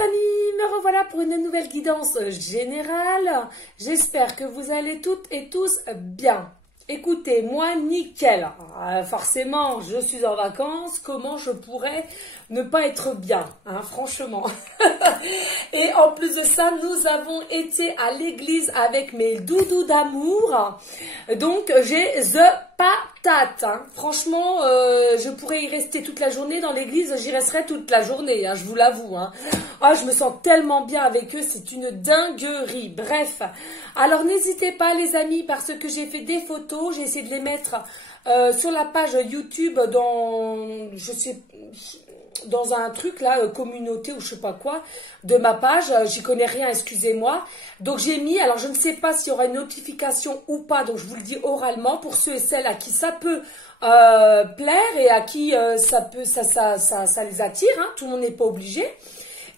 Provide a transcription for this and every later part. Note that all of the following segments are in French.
amis, me revoilà pour une nouvelle guidance générale. J'espère que vous allez toutes et tous bien. Écoutez, moi nickel. Forcément, je suis en vacances. Comment je pourrais ne pas être bien, hein, franchement. Et en plus de ça, nous avons été à l'église avec mes doudous d'amour. Donc, j'ai the patate. Hein. Franchement, je pourrais y rester toute la journée dans l'église. J'y resterai toute la journée, hein, je vous l'avoue. Hein. Ah, je me sens tellement bien avec eux. C'est une dinguerie. Bref. Alors, n'hésitez pas, les amis, parce que j'ai fait des photos. J'ai essayé de les mettre sur la page YouTube dans un truc là, communauté ou je sais pas quoi, de ma page. J'y connais rien, excusez-moi. Donc j'ai mis, alors je ne sais pas s'il y aura une notification ou pas, donc je vous le dis oralement pour ceux et celles à qui ça peut plaire et à qui ça les attire, hein, tout le monde n'est pas obligé.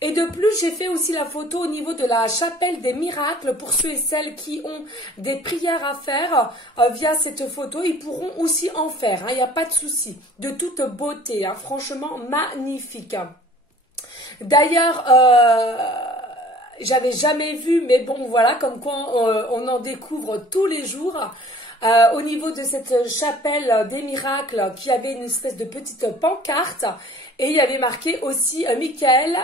Et de plus, j'ai fait aussi la photo au niveau de la chapelle des miracles pour ceux et celles qui ont des prières à faire via cette photo. Ils pourront aussi en faire, il n'y a pas de souci. De toute beauté, hein, franchement magnifique. D'ailleurs, j'avais jamais vu, mais bon voilà, comme quoi on en découvre tous les jours. Au niveau de cette chapelle des miracles, qui avait une espèce de petite pancarte. Et il y avait marqué aussi Michael,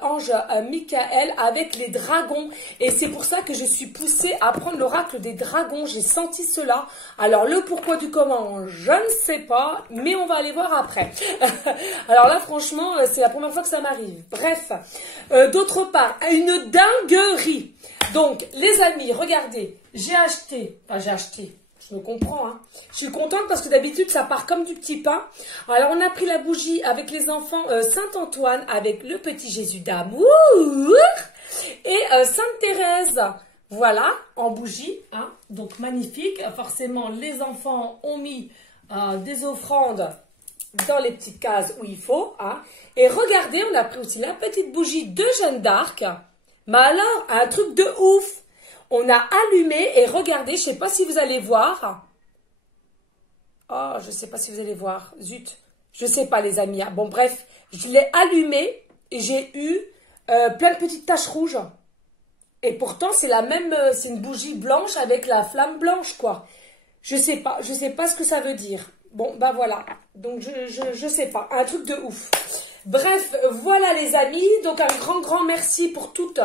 ange Michael avec les dragons. Et c'est pour ça que je suis poussée à prendre l'oracle des dragons. J'ai senti cela. Alors le pourquoi du comment, je ne sais pas. Mais on va aller voir après. Alors là, franchement, c'est la première fois que ça m'arrive. Bref. D'autre part, une dinguerie. Donc, les amis, regardez. J'ai acheté. Je me comprends, hein. Je suis contente parce que d'habitude, ça part comme du petit pain. Alors, on a pris la bougie avec les enfants Saint-Antoine avec le petit Jésus d'amour et Sainte Thérèse. Voilà, en bougie, hein. Donc, magnifique. Forcément, les enfants ont mis des offrandes dans les petites cases où il faut, hein. Et regardez, on a pris aussi la petite bougie de Jeanne d'Arc. Mais alors, un truc de ouf. On a allumé et regardez, je ne sais pas si vous allez voir. Oh, je ne sais pas si vous allez voir. Zut, je ne sais pas les amis. Bon bref, je l'ai allumé et j'ai eu plein de petites taches rouges. Et pourtant, c'est la même, c'est une bougie blanche avec la flamme blanche, quoi. Je sais pas ce que ça veut dire. Bon, bah voilà. Donc, je sais pas. Un truc de ouf. Bref, voilà les amis, donc un grand merci pour toutes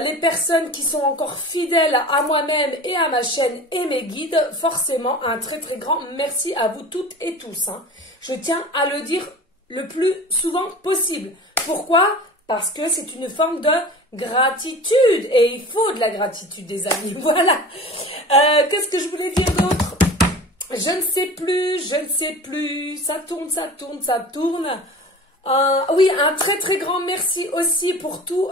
les personnes qui sont encore fidèles à moi-même et à ma chaîne et mes guides. Forcément, un très grand merci à vous toutes et tous. Hein. Je tiens à le dire le plus souvent possible. Pourquoi? Parce que c'est une forme de gratitude et il faut de la gratitude des amis. Voilà. Qu'est-ce que je voulais dire d'autre? Je ne sais plus. Ça tourne. Oui, un très grand merci aussi pour toutes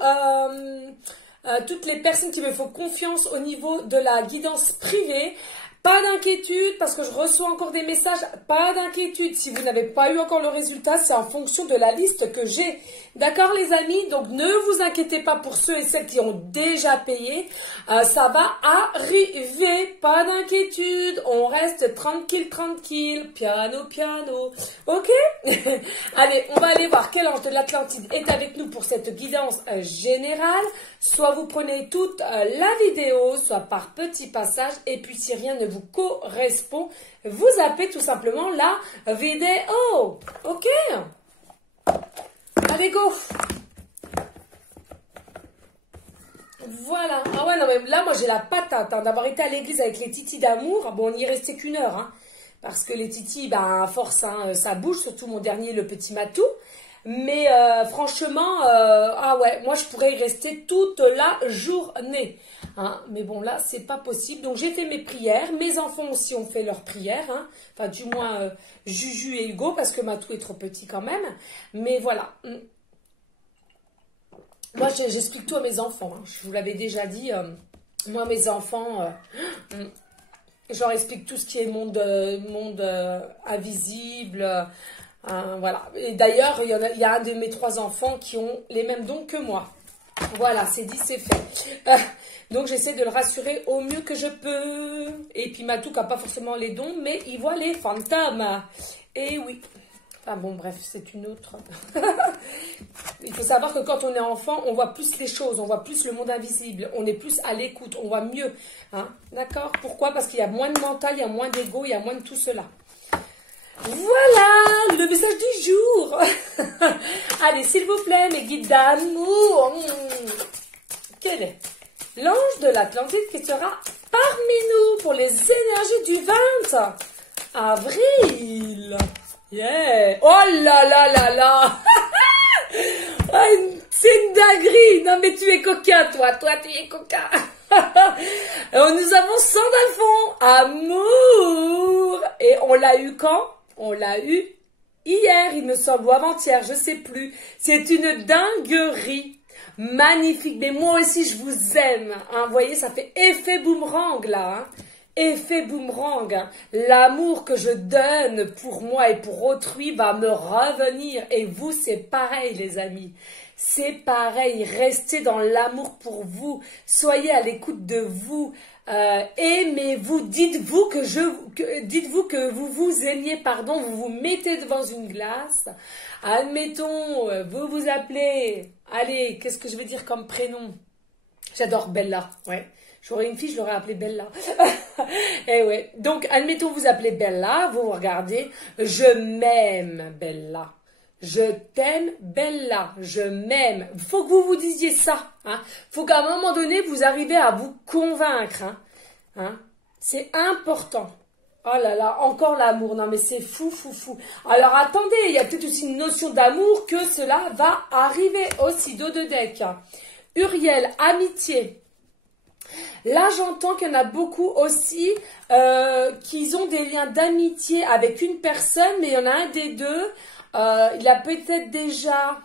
les personnes qui me font confiance au niveau de la guidance privée. Pas d'inquiétude, parce que je reçois encore des messages, pas d'inquiétude. Si vous n'avez pas eu encore le résultat, c'est en fonction de la liste que j'ai. D'accord les amis? Donc ne vous inquiétez pas pour ceux et celles qui ont déjà payé. Ça va arriver, pas d'inquiétude. On reste tranquille, piano. Ok? Allez, on va aller voir quel ange de l'Atlantide est avec nous pour cette guidance générale. Soit vous prenez toute la vidéo, soit par petits passages. Et puis si rien ne vous correspond, vous zappez tout simplement la vidéo. Ok? Allez, go! Voilà. Ah ouais, non, mais là, moi, j'ai la patate hein, d'avoir été à l'église avec les titis d'amour. Bon, on n'y est resté qu'1 heure, hein, parce que les titis, ben, à force, hein, ça bouge, surtout mon dernier, le petit Matou. Mais franchement, ah ouais, moi, je pourrais y rester toute la journée. Hein, mais bon, là, c'est pas possible. Donc, j'ai fait mes prières. Mes enfants aussi ont fait leurs prières. Hein. Enfin, du moins, Juju et Hugo, parce que Matou est trop petit quand même. Mais voilà. Moi, j'explique tout à mes enfants. Hein. Je vous l'avais déjà dit. Moi, mes enfants, je leur explique tout ce qui est monde invisible. Voilà. Et d'ailleurs, il y a un de mes 3 enfants qui ont les mêmes dons que moi. Voilà, c'est dit, c'est fait. Donc, j'essaie de le rassurer au mieux que je peux. Et puis, Matou n'a pas forcément les dons, mais il voit les fantômes. Et oui. Enfin bon, bref, c'est une autre. Il faut savoir que quand on est enfant, on voit plus les choses, on voit plus le monde invisible, on est plus à l'écoute, on voit mieux. Hein, d'accord? Pourquoi? Parce qu'il y a moins de mental, il y a moins d'ego, il y a moins de tout cela. Voilà le message du jour. Allez, s'il vous plaît, mes guides d'amour. Quel est l'ange de l'Atlantide qui sera parmi nous pour les énergies du 20 avril? Yeah. Oh là là là là. C'est une dinguerie. Non mais tu es coquin, toi tu es coquin. Nous avons Sandalphon, amour. Et on l'a eu quand? On l'a eu hier, il me semble, ou avant-hier, je sais plus. C'est une dinguerie. Magnifique. Mais moi aussi, je vous aime. Hein. Vous voyez, ça fait effet boomerang, là. Hein. Effet boomerang. Hein. L'amour que je donne pour moi et pour autrui va me revenir. Et vous, c'est pareil, les amis. C'est pareil. Restez dans l'amour pour vous. Soyez à l'écoute de vous. Aimez-vous, dites-vous que vous vous aimiez, pardon, vous vous mettez devant une glace, admettons, vous vous appelez, allez, qu'est-ce que je vais dire comme prénom? J'adore Bella, ouais, j'aurais une fille, je l'aurais appelée Bella, et ouais, donc admettons vous appelez Bella, vous regardez, je m'aime Bella. Je t'aime, Bella. Je m'aime. Faut que vous vous disiez ça. Hein. Faut qu'à un moment donné, vous arrivez à vous convaincre. Hein. Hein. C'est important. Oh là là, encore l'amour. Non mais c'est fou, fou, fou. Alors attendez, il y a peut-être aussi une notion d'amour que cela va arriver aussi. Dos de deck. Uriel, amitié. Là, j'entends qu'il y en a beaucoup aussi qui ont des liens d'amitié avec une personne, mais il y en a un des deux. Il a peut-être déjà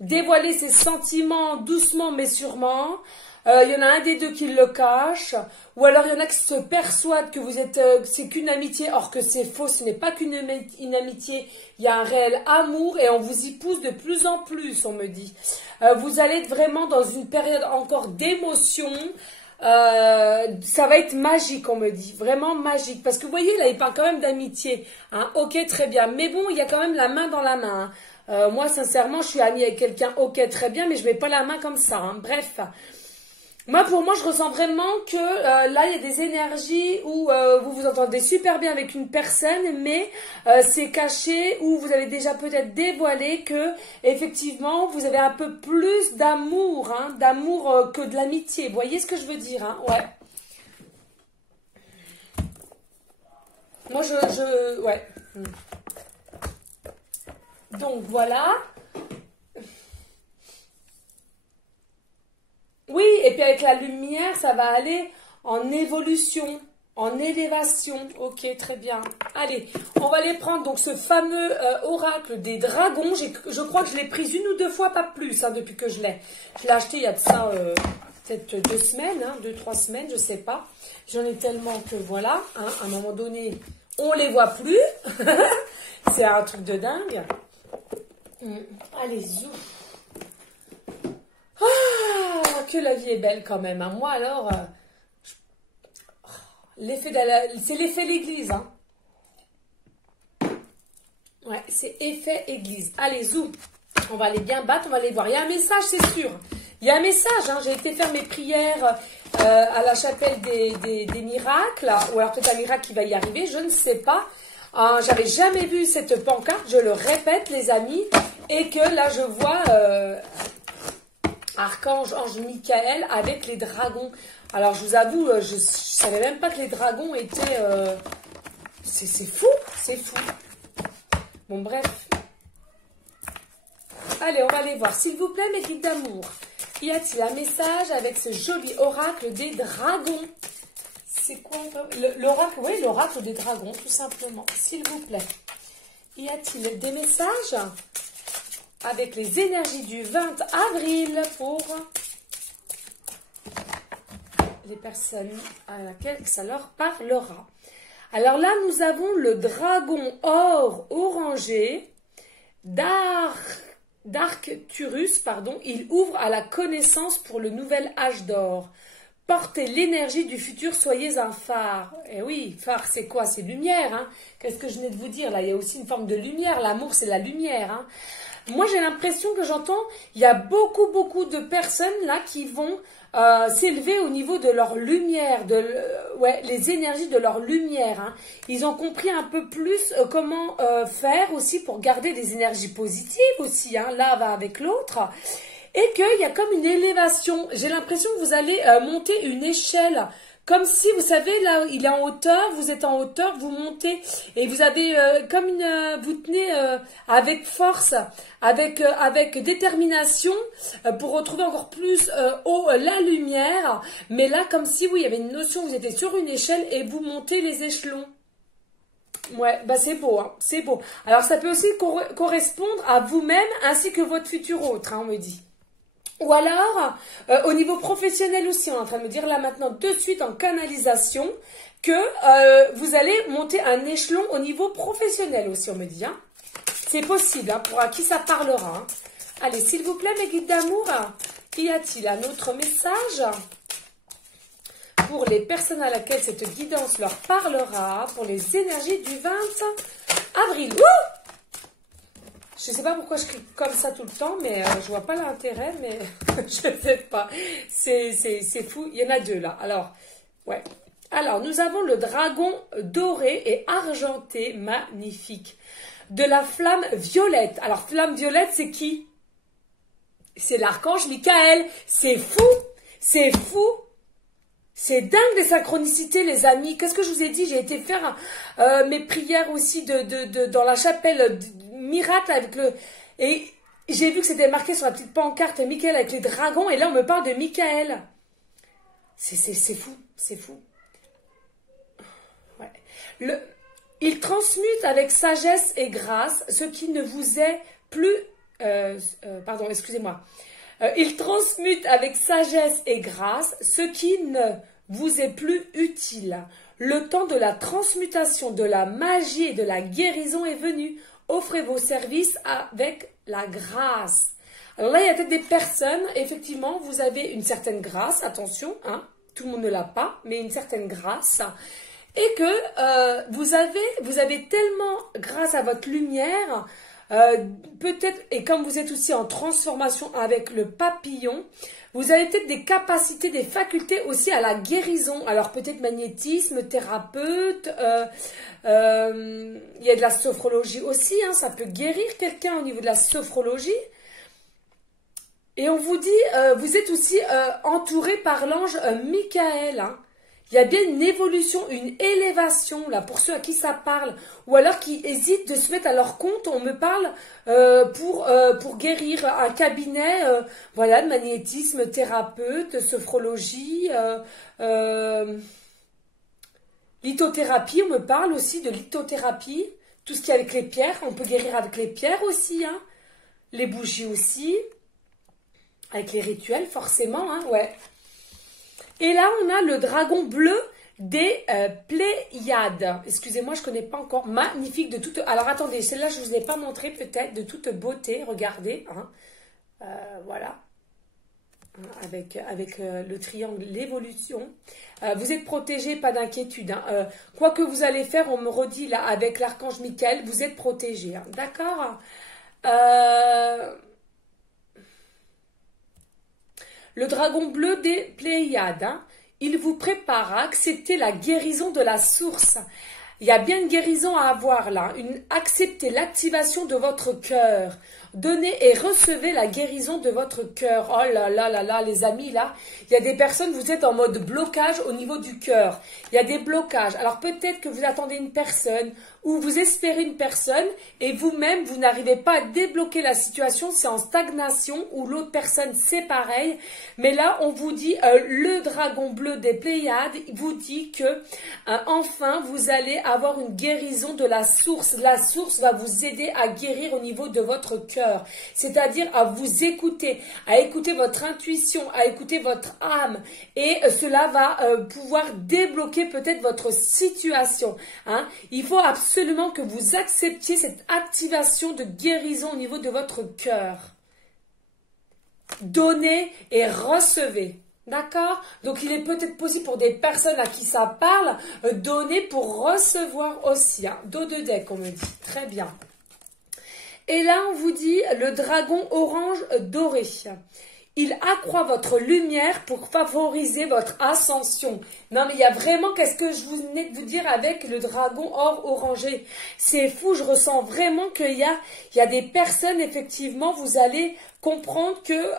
dévoilé ses sentiments doucement mais sûrement. Il y en a un des deux qui le cache. Ou alors il y en a qui se persuadent que vous êtes, c'est qu'une amitié, or que c'est faux, ce n'est pas qu'une amitié. Il y a un réel amour et on vous y pousse de plus en plus, on me dit. Vous allez être vraiment dans une période encore d'émotion. Ça va être magique, on me dit, vraiment magique, parce que vous voyez là il parle quand même d'amitié, hein. Ok, très bien, mais bon il y a quand même la main dans la main, hein. Moi sincèrement je suis amie avec quelqu'un, ok très bien, mais je mets pas la main comme ça, hein. Bref, pour moi je ressens vraiment que là il y a des énergies où vous vous entendez super bien avec une personne, mais c'est caché, ou vous avez déjà peut-être dévoilé que effectivement vous avez un peu plus d'amour, hein, d'amour que de l'amitié. Vous voyez ce que je veux dire, hein? Ouais. Moi ouais. Donc voilà. Oui, et puis avec la lumière, ça va aller en évolution, en élévation. Ok, très bien. Allez, on va aller prendre donc ce fameux oracle des dragons. Je crois que je l'ai prise une ou deux fois, pas plus, hein, depuis que je l'ai. Je l'ai acheté il y a de ça peut-être 2 semaines, hein, 2-3 semaines, je sais pas. J'en ai tellement que voilà, hein, à un moment donné, on les voit plus. C'est un truc de dingue. Allez, zou. Ah, que la vie est belle quand même. Hein. Moi alors, c'est l'effet l'église. Hein. Ouais, c'est effet église. Allez, zou. On va aller bien battre, on va aller voir. Il y a un message, c'est sûr. Il y a un message. Hein. J'ai été faire mes prières à la chapelle des miracles. Ou alors peut-être un miracle qui va y arriver, je ne sais pas. J'avais jamais vu cette pancarte, je le répète les amis. Et que là je vois... Archange, ange Michael avec les dragons. Alors je vous avoue, je savais même pas que les dragons étaient... C'est fou, c'est fou. Bon bref. Allez, on va aller voir. S'il vous plaît, mes guides d'amour. Y a-t-il un message avec ce joli oracle des dragons? C'est quoi l'oracle? Oui, l'oracle des dragons, tout simplement. S'il vous plaît. Y a-t-il des messages avec les énergies du 20 avril pour les personnes à laquelles ça leur parlera? Alors là, nous avons le dragon or orangé d'Arcturus, pardon. Il ouvre à la connaissance pour le nouvel âge d'or. Portez l'énergie du futur, soyez un phare. Eh oui, phare, c'est quoi? C'est lumière. Hein. Qu'est-ce que je venais de vous dire là? Il y a aussi une forme de lumière. L'amour, c'est la lumière. Hein. Moi, j'ai l'impression que j'entends, il y a beaucoup de personnes là qui vont s'élever au niveau de leur lumière, ouais, les énergies de leur lumière. Hein. Ils ont compris un peu plus comment faire aussi pour garder des énergies positives aussi. Hein. L'un va avec l'autre. Et qu'il y a comme une élévation. J'ai l'impression que vous allez monter une échelle. Comme si, vous savez, là, il est en hauteur, vous êtes en hauteur, vous montez et vous avez comme vous tenez avec force, avec détermination pour retrouver encore plus haut la lumière. Mais là, comme si, oui, il y avait une notion, vous étiez sur une échelle et vous montez les échelons. Ouais, bah c'est beau, hein, c'est beau. Alors, ça peut aussi correspondre à vous-même ainsi que votre futur autre, hein, on me dit. Ou alors, au niveau professionnel aussi, on est en train de me dire là maintenant de suite en canalisation que vous allez monter un échelon au niveau professionnel aussi, on me dit. Hein. C'est possible, hein, pour à qui ça parlera. Hein. Allez, s'il vous plaît, mes guides d'amour, y a-t-il un autre message pour les personnes à laquelle cette guidance leur parlera, pour les énergies du 20 avril. Ouh! Je ne sais pas pourquoi je crie comme ça tout le temps, mais je vois pas l'intérêt, mais je ne sais pas. C'est fou. Il y en a deux là. Alors, ouais. Alors, nous avons le dragon doré et argenté, magnifique. De la flamme violette. Alors, flamme violette, c'est qui? C'est l'archange Michael. C'est fou. C'est fou. C'est dingue les synchronicités, les amis. Qu'est-ce que je vous ai dit? J'ai été faire mes prières aussi dans la chapelle miracle avec le... Et j'ai vu que c'était marqué sur la petite pancarte Michael avec les dragons. Et là, on me parle de Michael. C'est fou. C'est fou. Ouais. Il transmute avec sagesse et grâce ce qui ne vous est plus... pardon, excusez-moi. Il transmute avec sagesse et grâce ce qui ne vous est plus utile. Le temps de la transmutation, de la magie et de la guérison est venu. Offrez vos services avec la grâce. Alors là, il y a peut-être des personnes, effectivement, vous avez une certaine grâce, attention, hein, tout le monde ne l'a pas, mais une certaine grâce. Et que vous avez tellement, grâce à votre lumière, peut-être, et comme vous êtes aussi en transformation avec le papillon, vous avez peut-être des capacités, des facultés aussi à la guérison. Alors peut-être magnétisme, thérapeute, il y a de la sophrologie aussi, hein, ça peut guérir quelqu'un au niveau de la sophrologie. Et on vous dit, vous êtes aussi entouré par l'ange Michael, hein. Il y a bien une évolution, une élévation, là, pour ceux à qui ça parle. Ou alors qui hésitent de se mettre à leur compte. On me parle pour guérir un cabinet, voilà, de magnétisme, thérapeute, sophrologie, lithothérapie. On me parle aussi de lithothérapie. Tout ce qui est avec les pierres. On peut guérir avec les pierres aussi, hein. Les bougies aussi. Avec les rituels, forcément, hein, ouais. Et là, on a le dragon bleu des Pléiades. Excusez-moi, je ne connais pas encore. Magnifique de toute... Alors, attendez, celle-là, je ne vous ai pas montré peut-être de toute beauté. Regardez. Hein. Voilà. Avec le triangle, l'évolution. Vous êtes protégés, pas d'inquiétude. Hein. Quoi que vous allez faire, on me redit là, avec l'archange Michael, vous êtes protégés. Hein. D'accord. Le dragon bleu des Pléiades, hein, il vous prépare à accepter la guérison de la source. Il y a bien une guérison à avoir là. Acceptez l'activation de votre cœur. Donnez et recevez la guérison de votre cœur. Oh là là là là, les amis, là, il y a des personnes, vous êtes en mode blocage au niveau du cœur. Il y a des blocages. Alors peut-être que vous attendez une personne ou vous espérez une personne et vous-même, vous n'arrivez pas à débloquer la situation. C'est en stagnation ou l'autre personne, c'est pareil. Mais là, on vous dit, le dragon bleu des Pléiades vous dit que enfin, vous allez avoir une guérison de la source. La source va vous aider à guérir au niveau de votre cœur. C'est-à-dire à vous écouter, à écouter votre intuition, à écouter votre âme. Et cela va pouvoir débloquer peut-être votre situation. Hein. Il faut absolument que vous acceptiez cette activation de guérison au niveau de votre cœur. Donnez et recevez. D'accord? Donc, il est peut-être possible pour des personnes à qui ça parle, donner pour recevoir aussi. Hein. Dos de deck, on me dit. Très bien. Et là, on vous dit le dragon orange doré. Il accroît votre lumière pour favoriser votre ascension. Non, mais il y a vraiment, qu'est-ce que je vous venais de vous dire avec le dragon or orangé? C'est fou, je ressens vraiment qu'il y a des personnes, effectivement, vous allez comprendre que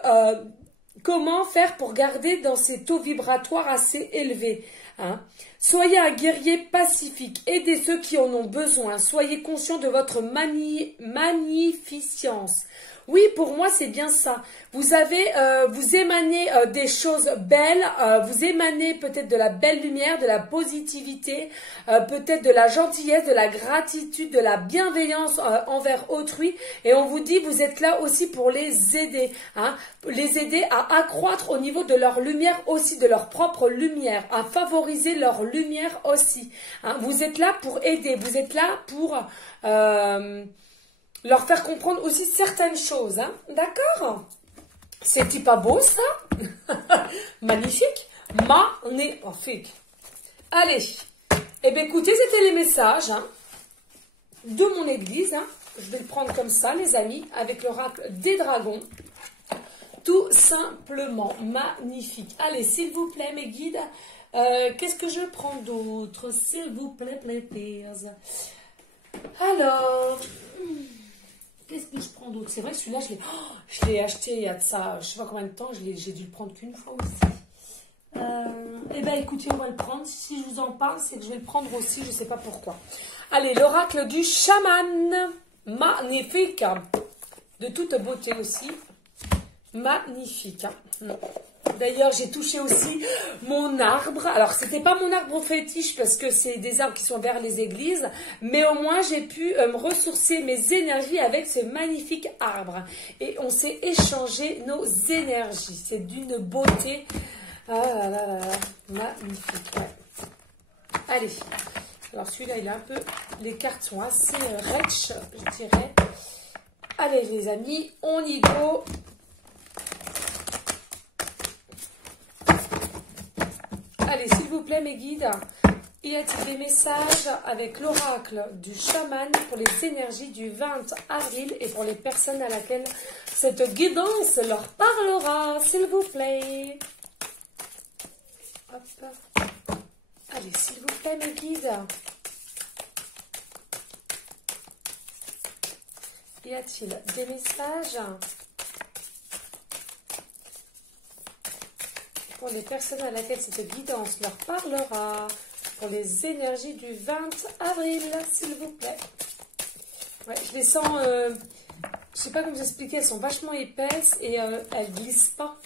comment faire pour garder dans ces taux vibratoires assez élevés. Hein. Soyez un guerrier pacifique, aidez ceux qui en ont besoin, soyez conscient de votre magnificence. Oui, pour moi, c'est bien ça. Vous émanez des choses belles, vous émanez peut-être de la belle lumière, de la positivité, peut-être de la gentillesse, de la gratitude, de la bienveillance envers autrui. Et on vous dit, vous êtes là aussi pour les aider, hein, les aider à accroître au niveau de leur lumière aussi, de leur propre lumière, à favoriser leur lumière aussi. Hein. Vous êtes là pour aider, vous êtes là pour leur faire comprendre aussi certaines choses, hein. D'accord? C'est pas beau, ça? Magnifique. Magnifique. Allez. Eh bien, écoutez, c'était les messages, hein, de mon église. Hein. Je vais le prendre comme ça, les amis, avec l'oracle des dragons. Tout simplement magnifique. Allez, s'il vous plaît, mes guides, qu'est-ce que je prends d'autre? S'il vous plaît, please. Alors... qu'est-ce que je prends d'autre? C'est vrai que celui-là, je l'ai acheté il y a de ça, je ne sais pas combien de temps, j'ai dû le prendre qu'une fois aussi. Eh bien, écoutez, on va le prendre. Si je vous en parle, c'est que je vais le prendre aussi, je ne sais pas pourquoi. Allez, l'oracle du chaman. Magnifique. De toute beauté aussi. Magnifique. Hein. D'ailleurs, j'ai touché aussi mon arbre. Alors, c'était pas mon arbre fétiche parce que c'est des arbres qui sont vers les églises. Mais au moins, j'ai pu me ressourcer mes énergies avec ce magnifique arbre. Et on s'est échangé nos énergies. C'est d'une beauté. Ah là là là là. Magnifique. Ouais. Allez. Alors, celui-là, il a un peu... les cartes sont assez riches, je dirais. Allez, les amis, on y go. Allez, s'il vous plaît, mes guides, y a-t-il des messages avec l'oracle du chaman pour les énergies du 20 avril et pour les personnes à laquelle cette guidance leur parlera, s'il vous plaît? Hop. Allez, s'il vous plaît, mes guides. Y a-t-il des messages pour les personnes à laquelle cette guidance leur parlera, pour les énergies du 20 avril, s'il vous plaît? Ouais, je les sens, je sais pas comment vous expliquer, elles sont vachement épaisses et elles glissent pas.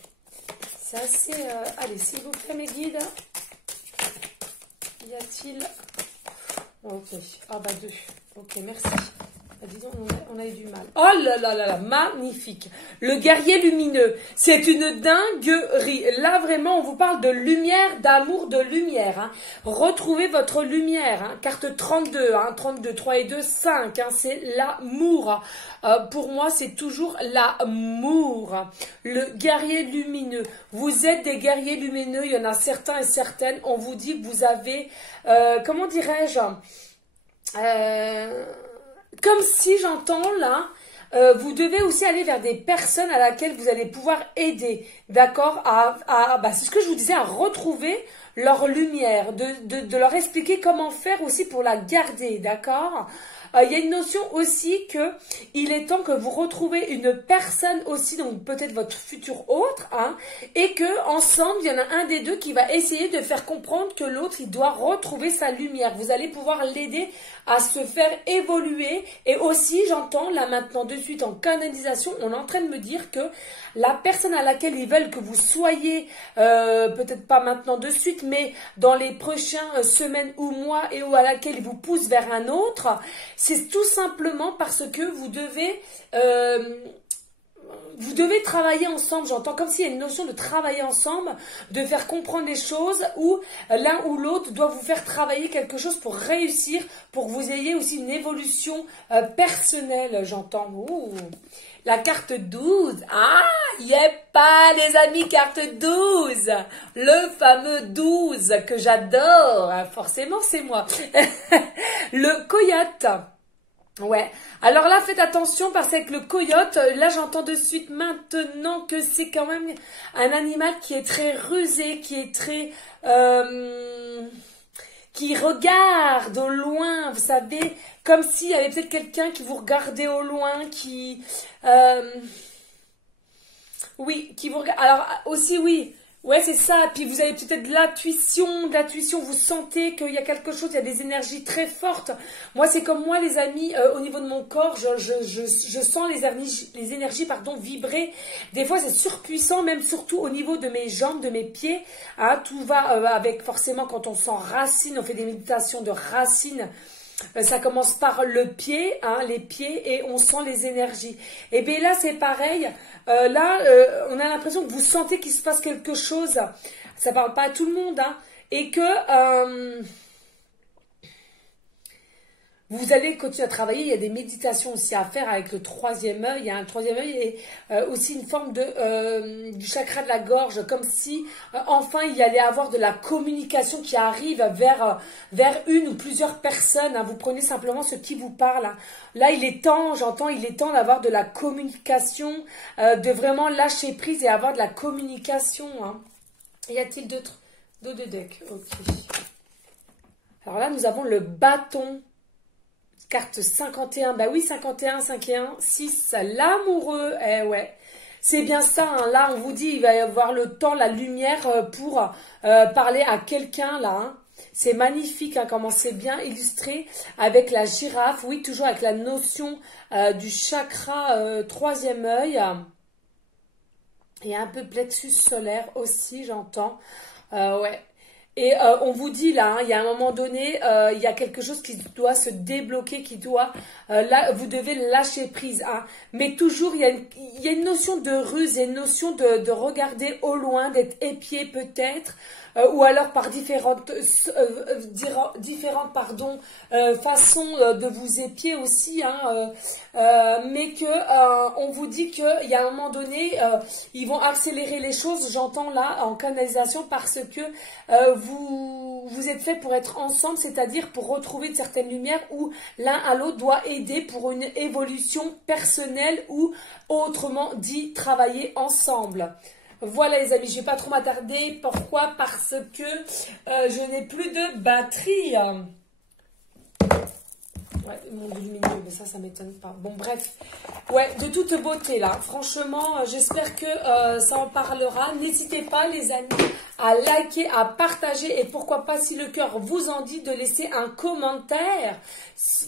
C'est assez... allez, s'il vous plaît, mes guides. Y a-t-il... ok, ah bah 2. Ok, merci. Ah, disons, on a eu du mal. Oh là là là là, magnifique. Le guerrier lumineux, c'est une dinguerie. Là, vraiment, on vous parle de lumière, d'amour, de lumière. Hein. Retrouvez votre lumière. Hein. Carte 32, hein. 32, 3 et 2, 5. Hein. C'est l'amour. Pour moi, c'est toujours l'amour. Le guerrier lumineux. Vous êtes des guerriers lumineux. Il y en a certains et certaines. On vous dit que vous avez... comment dirais-je comme si j'entends là, vous devez aussi aller vers des personnes à laquelle vous allez pouvoir aider, d'accord, bah, c'est ce que je vous disais, à retrouver leur lumière, de leur expliquer comment faire aussi pour la garder, d'accord. Il y a une notion aussi que il est temps que vous retrouvez une personne aussi, donc peut-être votre futur autre, hein, et que ensemble, il y en a un des deux qui va essayer de faire comprendre que l'autre, il doit retrouver sa lumière. Vous allez pouvoir l'aider à se faire évoluer. Et aussi, j'entends là maintenant de suite en canalisation, on est en train de me dire que la personne à laquelle ils veulent que vous soyez, peut-être pas maintenant de suite, mais dans les prochaines semaines ou mois, et ou à laquelle ils vous poussent vers un autre, c'est tout simplement parce que vous devez travailler ensemble. J'entends comme s'il y a une notion de travailler ensemble, de faire comprendre les choses, où l'un ou l'autre doit vous faire travailler quelque chose pour réussir, pour que vous ayez aussi une évolution personnelle, j'entends. Ouh. La carte 12. Ah, pas les amis, carte 12. Le fameux 12 que j'adore. Forcément, c'est moi. Le coyote. Ouais, alors là faites attention parce qu'avec le coyote, là j'entends de suite maintenant que c'est quand même un animal qui est très rusé, qui est très... qui regarde au loin, vous savez, comme s'il y avait peut-être quelqu'un qui vous regardait au loin, qui... oui, qui vous regarde... Alors aussi oui... Ouais, c'est ça. Puis vous avez peut-être de l'intuition, vous sentez qu'il y a quelque chose, il y a des énergies très fortes. Moi, c'est comme moi, les amis, au niveau de mon corps, je sens les énergies, pardon, vibrer. Des fois, c'est surpuissant, même surtout au niveau de mes jambes, de mes pieds. Hein, tout va avec, forcément, quand on s'enracine, on fait des méditations de racines. Ça commence par le pied, hein, les pieds, et on sent les énergies. Et bien là, c'est pareil. On a l'impression que vous sentez qu'il se passe quelque chose. Ça parle pas à tout le monde, hein, et que vous allez continuer à travailler. Il y a des méditations aussi à faire avec le troisième œil. Il y a un troisième œil et aussi une forme du chakra de la gorge, comme si enfin il y allait avoir de la communication qui arrive vers une ou plusieurs personnes. Hein. Vous prenez simplement ce qui vous parle. Hein. Là, il est temps, j'entends, il est temps d'avoir de la communication, de vraiment lâcher prise et avoir de la communication. Hein. Y a-t-il d'autres decks? Ok. Alors là, nous avons le bâton. Carte 51, bah oui, 51, 51, 6, l'amoureux, eh ouais. C'est bien ça, hein. Là on vous dit, il va y avoir le temps, la lumière pour parler à quelqu'un, là. Hein. C'est magnifique, hein, comment c'est bien illustré avec la girafe, oui, toujours avec la notion du chakra troisième œil. Et un peu plexus solaire aussi, j'entends. Ouais. Et on vous dit là, hein, il y a un moment donné, il y a quelque chose qui doit se débloquer, qui doit, là, vous devez lâcher prise. Hein. Mais toujours, il y a une notion de ruse, il y a une notion de regarder au loin, d'être épié peut-être, ou alors par différentes façons de vous épier aussi. Hein, mais que on vous dit qu'il y a un moment donné, ils vont accélérer les choses, j'entends là, en canalisation, parce que vous êtes fait pour être ensemble, c'est-à-dire pour retrouver une certaine lumière où l'un à l'autre doit aider pour une évolution personnelle ou autrement dit travailler ensemble. Voilà les amis, je ne vais pas trop m'attarder. Pourquoi? Parce que je n'ai plus de batterie. Ouais, monde lumineux, mais ça m'étonne pas. Bon, bref. Ouais, de toute beauté, là. Franchement, j'espère que ça en parlera. N'hésitez pas, les amis, à liker, à partager. Et pourquoi pas, si le cœur vous en dit, de laisser un commentaire.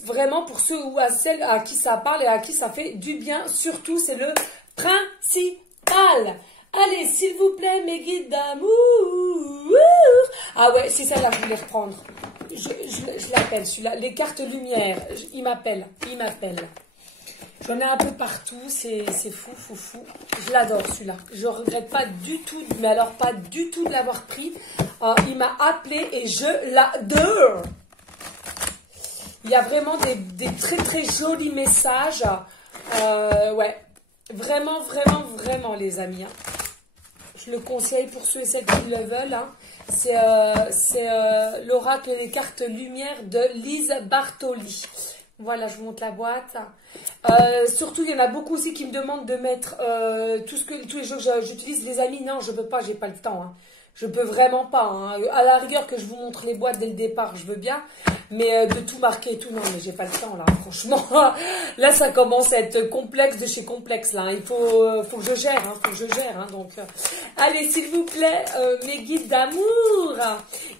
Vraiment, pour ceux ou à celles à qui ça parle et à qui ça fait du bien. Surtout, c'est le principal. Allez, s'il vous plaît, mes guides d'amour. Ah ouais, c'est celle-là que je voulais reprendre. Je l'appelle, celui-là. Les cartes lumière. Il m'appelle. J'en ai un peu partout. C'est fou. Je l'adore, celui-là. Je ne regrette pas du tout, mais alors pas du tout de l'avoir pris. Il m'a appelé et je l'adore. Il y a vraiment des très, très jolis messages. Ouais. Vraiment, les amis. Hein. Je le conseille pour ceux et celles qui le veulent. Hein. C'est l'oracle des cartes lumière de Lise Bartoli. Voilà, je vous montre la boîte. Surtout, il y en a beaucoup aussi qui me demandent de mettre tous les jours que j'utilise. Les amis, non, je ne peux pas, j'ai pas le temps. Hein. Je peux vraiment pas. Hein. À la rigueur que je vous montre les boîtes dès le départ, je veux bien. Mais de tout marquer et tout, non, mais j'ai pas le temps là. Franchement, là, ça commence à être complexe de chez complexe là. Il faut que je gère, hein, Hein, donc, allez, s'il vous plaît, mes guides d'amour.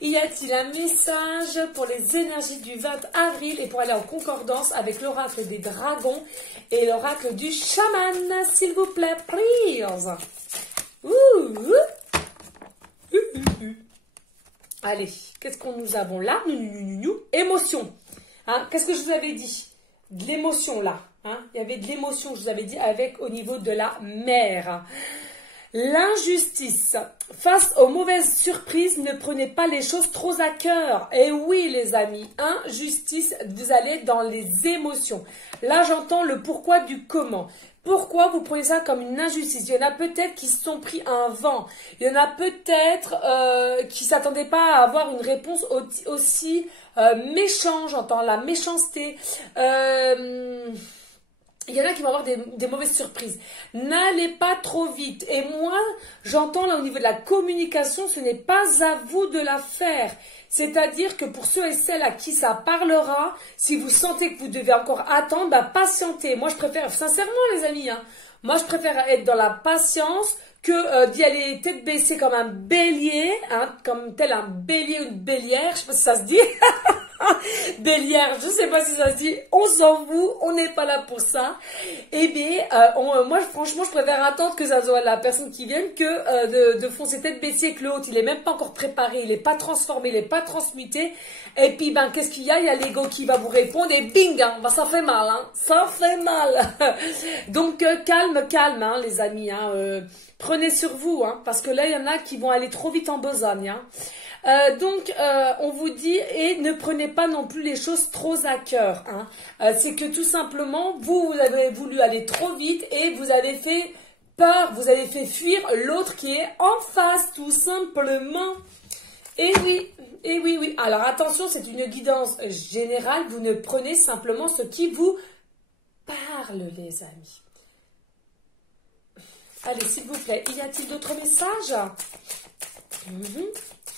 Y a-t-il un message pour les énergies du 20 avril et pour aller en concordance avec l'oracle des dragons et l'oracle du chaman, s'il vous plaît, please. Allez, qu'est-ce qu'on nous avons là? Émotion. Hein, qu'est-ce que je vous avais dit? De l'émotion là. Hein, il y avait de l'émotion, je vous avais dit, avec au niveau de la mer. L'injustice. Face aux mauvaises surprises, ne prenez pas les choses trop à cœur. Et oui, les amis, injustice, vous allez dans les émotions. Là, j'entends le pourquoi du comment. Pourquoi vous prenez ça comme une injustice? Il y en a peut-être qui se sont pris un vent. Il y en a peut-être qui ne s'attendaient pas à avoir une réponse aussi méchante, j'entends la méchanceté. Il y en a qui vont avoir des mauvaises surprises. N'allez pas trop vite. Et moi, j'entends là au niveau de la communication, ce n'est pas à vous de la faire. C'est-à-dire que pour ceux et celles à qui ça parlera, si vous sentez que vous devez encore attendre, bah patientez. Moi, je préfère, sincèrement les amis, hein, moi je préfère être dans la patience que d'y aller tête baissée comme un bélier, hein, comme tel un bélier ou une bélière, je sais pas si ça se dit. Bélière, je sais pas si ça se dit, on s'en fout, on n'est pas là pour ça. Eh bien, moi franchement, je préfère attendre que ça soit la personne qui vienne que de foncer tête baissée, que l'autre, il est même pas encore préparé, il est pas transformé, il est pas transmuté. Et puis, ben, qu'est-ce qu'il y a? Il y a l'ego qui va vous répondre et bing, hein, ben, ça fait mal, hein, ça fait mal. Donc, calme, hein, les amis, hein, prenez sur vous, hein, parce que là, il y en a qui vont aller trop vite en besogne, hein. Donc, on vous dit, et ne prenez pas non plus les choses trop à cœur. Hein. C'est que tout simplement, vous avez voulu aller trop vite et vous avez fait peur, vous avez fait fuir l'autre qui est en face, tout simplement. Et oui. Alors attention, c'est une guidance générale. Vous ne prenez simplement ce qui vous parle, les amis. Allez, s'il vous plaît, y a-t-il d'autres messages?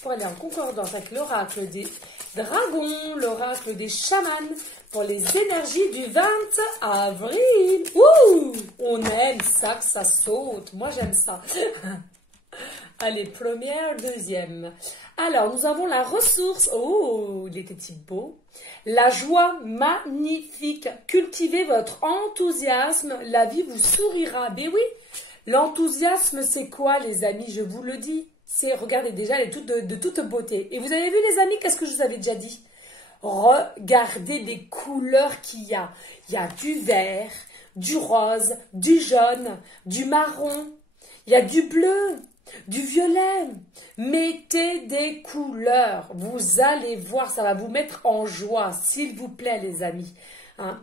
Pour aller en concordance avec l'oracle des dragons, l'oracle des chamans, pour les énergies du 20 avril. Ouh, on aime ça que ça saute. Moi, j'aime ça. Allez, première, deuxième. Alors, nous avons la ressource. Oh, il était-il beau. La joie magnifique. Cultivez votre enthousiasme. La vie vous sourira. Ben oui, l'enthousiasme, c'est quoi, les amis? Je vous le dis. C'est, regardez, déjà, elle est de toute beauté. Et vous avez vu, les amis, qu'est-ce que je vous avais déjà dit? Regardez les couleurs qu'il y a. Il y a du vert, du rose, du jaune, du marron. Il y a du bleu, du violet. Mettez des couleurs. Vous allez voir, ça va vous mettre en joie, s'il vous plaît, les amis. Hein?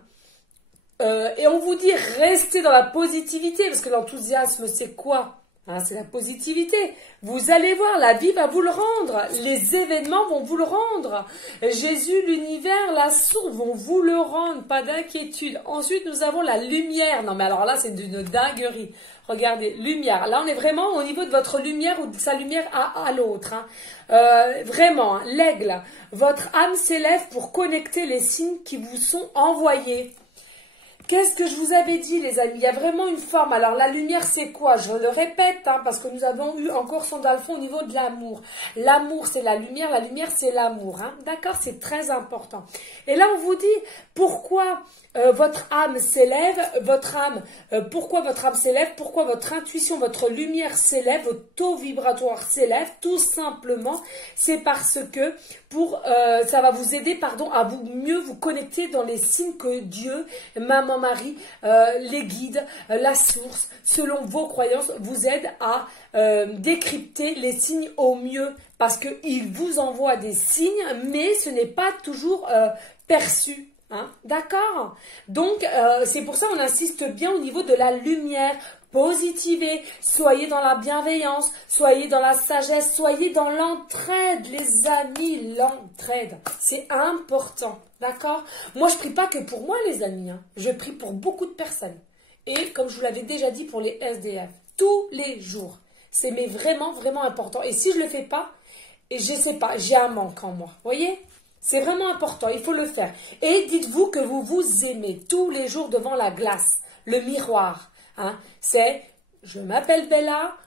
Et on vous dit, restez dans la positivité, parce que l'enthousiasme, c'est quoi? Hein, c'est la positivité. Vous allez voir, la vie va vous le rendre. Les événements vont vous le rendre. Jésus, l'univers, la source vont vous le rendre. Pas d'inquiétude. Ensuite, nous avons la lumière. Non, mais alors là, c'est d'une dinguerie. Regardez, lumière. Là, on est vraiment au niveau de votre lumière ou de sa lumière à l'autre. Hein. Vraiment, hein, l'aigle. Votre âme s'élève pour connecter les signes qui vous sont envoyés. Qu'est-ce que je vous avais dit, les amis? Il y a vraiment une forme. Alors, la lumière, c'est quoi? Je le répète, hein, parce que nous avons eu encore son dalfon au niveau de l'amour. L'amour, c'est la lumière c'est l'amour. Hein. D'accord? C'est très important. Et là, on vous dit pourquoi votre âme s'élève, pourquoi votre âme s'élève, pourquoi votre intuition, votre lumière s'élève, votre taux vibratoire s'élève, tout simplement, c'est parce que ça va vous aider, à mieux vous connecter dans les signes que Dieu, Maman Marie, les guides, la source, selon vos croyances, vous aide à décrypter les signes au mieux, parce qu'il vous envoie des signes, mais ce n'est pas toujours perçu. Hein, d'accord? Donc, c'est pour ça qu'on insiste bien au niveau de la lumière. Positivez, soyez dans la bienveillance, soyez dans la sagesse, soyez dans l'entraide, les amis, l'entraide. C'est important, d'accord? Moi, je prie pas que pour moi, les amis, hein. Je prie pour beaucoup de personnes. Et comme je vous l'avais déjà dit pour les SDF, tous les jours. C'est mais vraiment, vraiment important. Et si je le fais pas, et je sais pas, j'ai un manque en moi, voyez? C'est vraiment important, il faut le faire. Et dites-vous que vous vous aimez tous les jours devant la glace, le miroir. Hein. C'est, je m'appelle Bella,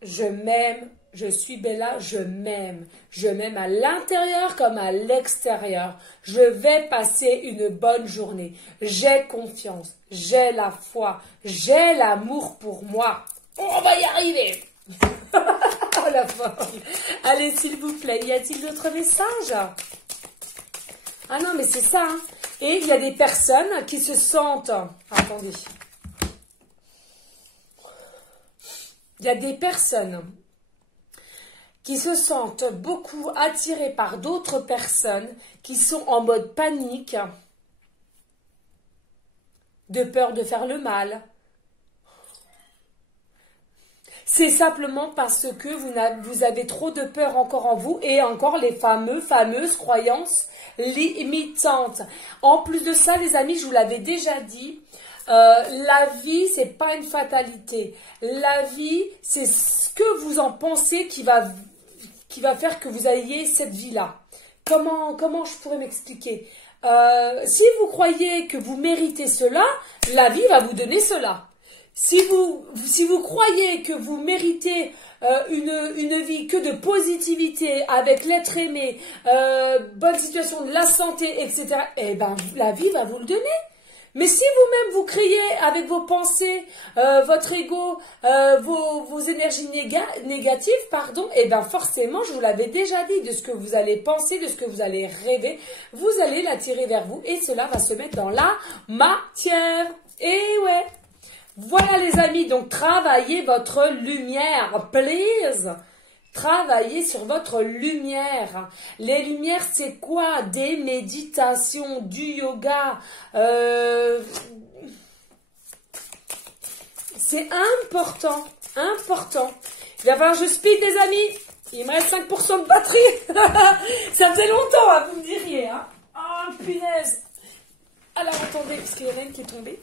je m'aime, je suis Bella, je m'aime. Je m'aime à l'intérieur comme à l'extérieur. Je vais passer une bonne journée. J'ai confiance, j'ai la foi, j'ai l'amour pour moi. On va y arriver. Oh la forme. Allez, s'il vous plaît, y a-t-il d'autres messages? Ah non, mais c'est ça. Hein. Et il y a des personnes qui se sentent... Attendez. Il y a des personnes qui se sentent beaucoup attirées par d'autres personnes qui sont en mode panique, de peur de faire le mal, c'est simplement parce que vous avez trop de peur encore en vous et encore les fameuses croyances limitantes. En plus de ça, les amis, je vous l'avais déjà dit, la vie, c'est pas une fatalité. La vie, c'est ce que vous en pensez qui va faire que vous ayez cette vie-là. Comment je pourrais m'expliquer? Si vous croyez que vous méritez cela, la vie va vous donner cela. Si vous croyez que vous méritez une vie que de positivité, avec l'être aimé, bonne situation de la santé, etc., eh ben, la vie va vous le donner. Mais si vous-même vous créez avec vos pensées, votre ego, vos énergies négatives, pardon, et bien forcément, je vous l'avais déjà dit, de ce que vous allez penser, de ce que vous allez rêver, vous allez l'attirer vers vous et cela va se mettre dans la matière. Et ouais, voilà les amis, donc travaillez votre lumière, please. Travaillez sur votre lumière. Les lumières, c'est quoi? Des méditations, du yoga. C'est important, important. Il va falloir que je speed, les amis. Il me reste 5% de batterie. Ça faisait longtemps, hein, vous me diriez. Hein. Oh, punaise. Alors, attendez, parce qu'il y en a une qui est tombée.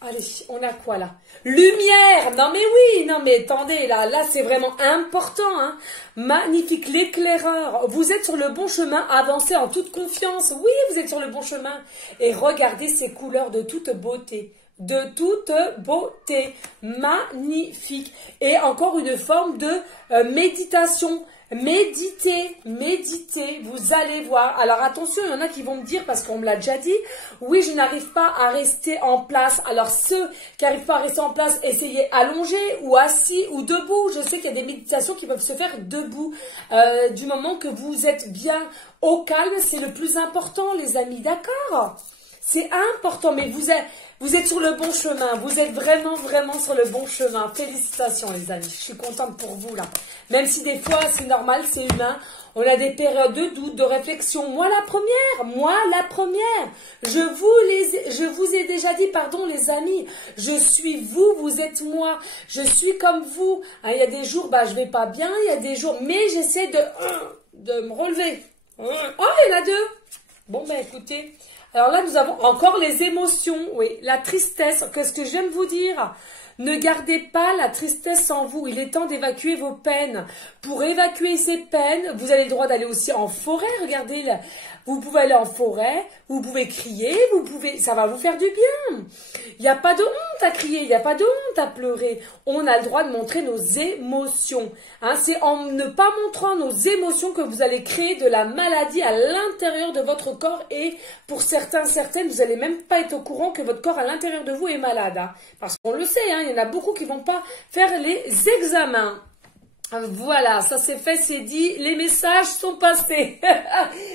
Allez, on a quoi là? Lumière! Non mais oui, non mais attendez, là c'est vraiment important, hein. Magnifique, l'éclaireur. Vous êtes sur le bon chemin, avancez en toute confiance. Oui, vous êtes sur le bon chemin. Et regardez ces couleurs de toute beauté. De toute beauté. Magnifique. Et encore une forme de méditation. Méditez, méditez, vous allez voir. Alors attention, il y en a qui vont me dire, parce qu'on me l'a déjà dit, oui, je n'arrive pas à rester en place. Alors ceux qui n'arrivent pas à rester en place, essayez allongé ou assis ou debout. Je sais qu'il y a des méditations qui peuvent se faire debout. Du moment que vous êtes bien au calme, c'est le plus important, les amis, d'accord? C'est important, mais vous êtes sur le bon chemin. Vous êtes vraiment, vraiment sur le bon chemin. Félicitations, les amis. Je suis contente pour vous, là. Même si des fois, c'est normal, c'est humain. On a des périodes de doute, de réflexion. Moi, la première. Je vous ai déjà dit, pardon, les amis. Je suis vous, vous êtes moi. Je suis comme vous. Hein, il y a des jours, bah, je vais pas bien. Il y a des jours, mais j'essaie de me relever. Oh, il y en a deux. Bon, ben, écoutez. Alors là, nous avons encore les émotions, oui, la tristesse. Qu'est-ce que j'aime vous dire? Ne gardez pas la tristesse en vous. Il est temps d'évacuer vos peines. Pour évacuer ces peines, vous avez le droit d'aller aussi en forêt. Regardez, là. Vous pouvez aller en forêt, vous pouvez crier, ça va vous faire du bien. Il n'y a pas de honte à crier, il n'y a pas de honte à pleurer. On a le droit de montrer nos émotions. Hein, c'est en ne pas montrant nos émotions que vous allez créer de la maladie à l'intérieur de votre corps. Et pour certaines, vous n'allez même pas être au courant que votre corps à l'intérieur de vous est malade. Hein, parce qu'on le sait, hein, il y en a beaucoup qui ne vont pas faire les examens. Voilà, ça c'est fait, c'est dit, les messages sont passés.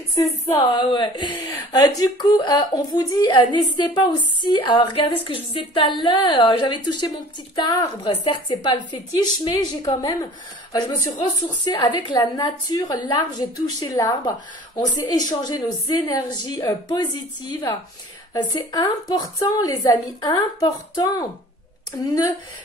C'est ça, hein, ouais. Du coup, on vous dit, n'hésitez pas aussi à regarder ce que je vous disais tout à l'heure. J'avais touché mon petit arbre. Certes, c'est pas le fétiche, mais j'ai quand même, je me suis ressourcée avec la nature. L'arbre, j'ai touché l'arbre. On s'est échangé nos énergies positives. C'est important, les amis, important.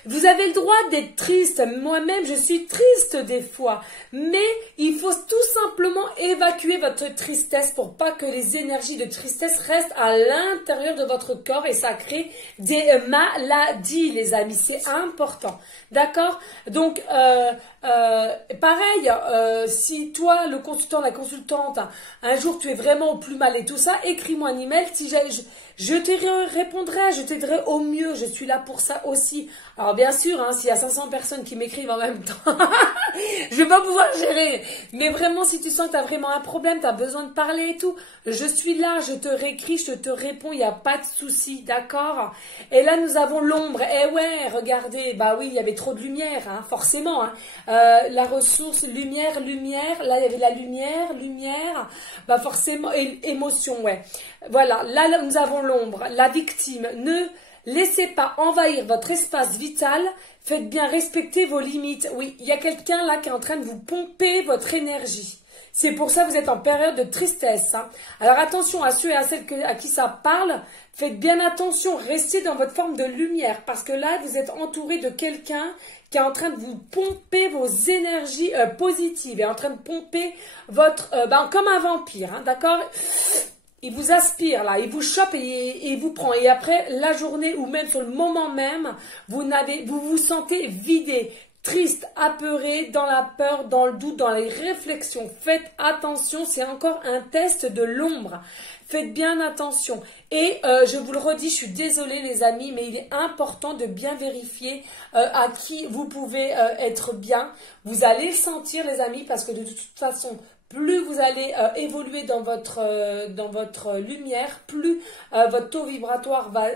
Vous avez le droit d'être triste. Moi-même, je suis triste des fois. Mais il faut tout simplement évacuer votre tristesse pour pas que les énergies de tristesse restent à l'intérieur de votre corps et ça crée des maladies, les amis. C'est important. D'accord? Donc, pareil, si toi, le consultant, la consultante, un jour tu es vraiment au plus mal et tout ça, écris-moi un email. Si je te répondrai, je t'aiderai au mieux. Je suis là pour ça aussi. Alors bien sûr, hein, s'il y a 500 personnes qui m'écrivent en même temps, je vais pas pouvoir gérer. Mais vraiment, si tu sens que tu as vraiment un problème, tu as besoin de parler et tout, je suis là, je te réécris, je te réponds, il n'y a pas de souci, d'accord? Et là, nous avons l'ombre. Eh ouais, regardez, bah oui, il y avait trop de lumière, hein, forcément. Hein. La ressource, lumière, lumière. Là, il y avait la lumière, lumière. Bah forcément, émotion, ouais. Voilà, là, nous avons l'ombre, la victime. Ne laissez pas envahir votre espace vital. Faites bien respecter vos limites. Oui, il y a quelqu'un là qui est en train de vous pomper votre énergie. C'est pour ça que vous êtes en période de tristesse. Hein. Alors attention à ceux et à celles à qui ça parle. Faites bien attention. Restez dans votre forme de lumière. Parce que là, vous êtes entouré de quelqu'un qui est en train de vous pomper vos énergies positives. Et en train de pomper votre... comme un vampire. Hein, d'accord? Il vous aspire là, il vous chope et il vous prend. Et après, la journée ou même sur le moment même, vous vous sentez vidé, triste, apeuré, dans la peur, dans le doute, dans les réflexions. Faites attention, c'est encore un test de l'ombre. Faites bien attention. Et je vous le redis, je suis désolée les amis, mais il est important de bien vérifier à qui vous pouvez être bien. Vous allez le sentir les amis, parce que de toute façon... Plus vous allez évoluer dans votre lumière, plus votre taux vibratoire va